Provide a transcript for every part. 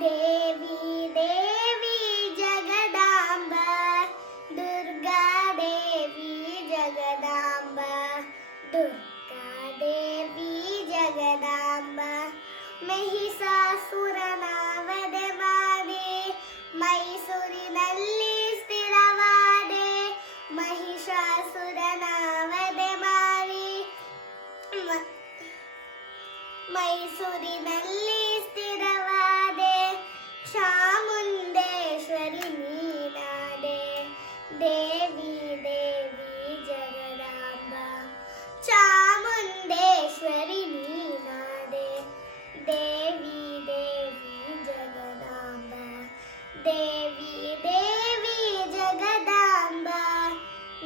ದೇವಿ ದೇವಿ ಜಗದಾಂಬ ದುರ್ಗಾ ದೇವಿ ಜಗದಾಂಬ ದುರ್ಗಾ ದೇವಿ ಜಗದಾಂಬ ಮಹಿಷಾಸುರನ ವಧೆ ಮಾಡಿ ಮೈಸೂರಿನಲ್ಲಿ ಸ್ಥಿರವಾದೆ ಮಹಿಷಾಸುರನ ವಧೆ ಮಾಡಿ ಮೈಸೂರಿನಲ್ಲಿ ಸ್ಥಿರವಾದೆ ಚಾಮುಂಡೇಶ್ವರಿ ನೀನಾದೆ ದೇವಿ ದೇವಿ ಜಗದಾಂಬ ಚಾಮುಂಡೇಶ್ವರಿ ನೀನಾದೆ ದೇವಿ ದೇವಿ ಜಗದಾಂಬ ದೇವಿ ದೇವಿ ಜಗದಾಂಬ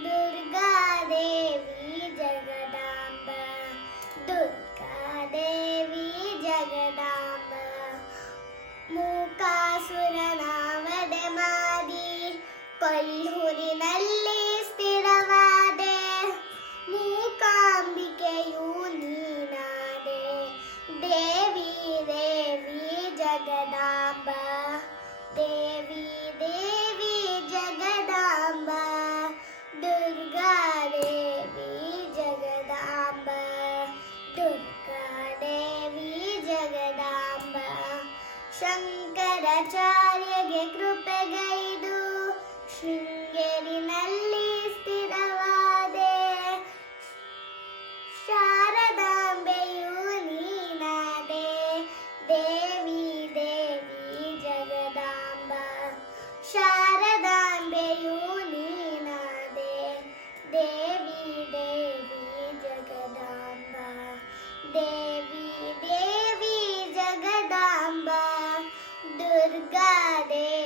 ದುರ್ಗಾ ದೇವಿ ಜಗದಾಂಬ ದುರ್ಗಾ ದೇವಿ ಜಗದಾಂಬ ಮೂಕಾಸುರನ ವಧೆ ಮಾಡಿ ಕೊಲ್ಹೂರಿನಲ್ಲಿ ಸ್ಥಿರವಾದೆ ಮೂಕಾಂಬಿಕೆಯು ನೀನಾದೆ ದೇವಿ ದೇವಿ ಜಗದಾಂಬ ದೇವಿ ದೇವಿ ಜಗದಾಂಬ ದುರ್ಗಾ ದೇವಿ ಜಗದಾಂಬ ದುರ್ಗಾ ದೇವಿ ಜಗದಾಂಬ ಶಂಕರಾಚಾರ್ಯಗೆ ಕೃಪೆಗೈದು ಶೃಂಗೇರಿನಲ್ಲಿ ಸ್ಥಿರವಾದೆ ಶಾರದಾಂಬೆಯು ನೀನಾದೆ ದೇವಿ ದೇವಿ ಜಗದಾಂಬ ಶಾರದಾಂಬೆಯು ನೀನಾದೆ ದೇವಿ ದೇವಿ ಜಗದಾಂಬ ದೇವಿ ದೇವಿ ಜಗದಾಂಬ ದುರ್ಗಾ ದೇವಿ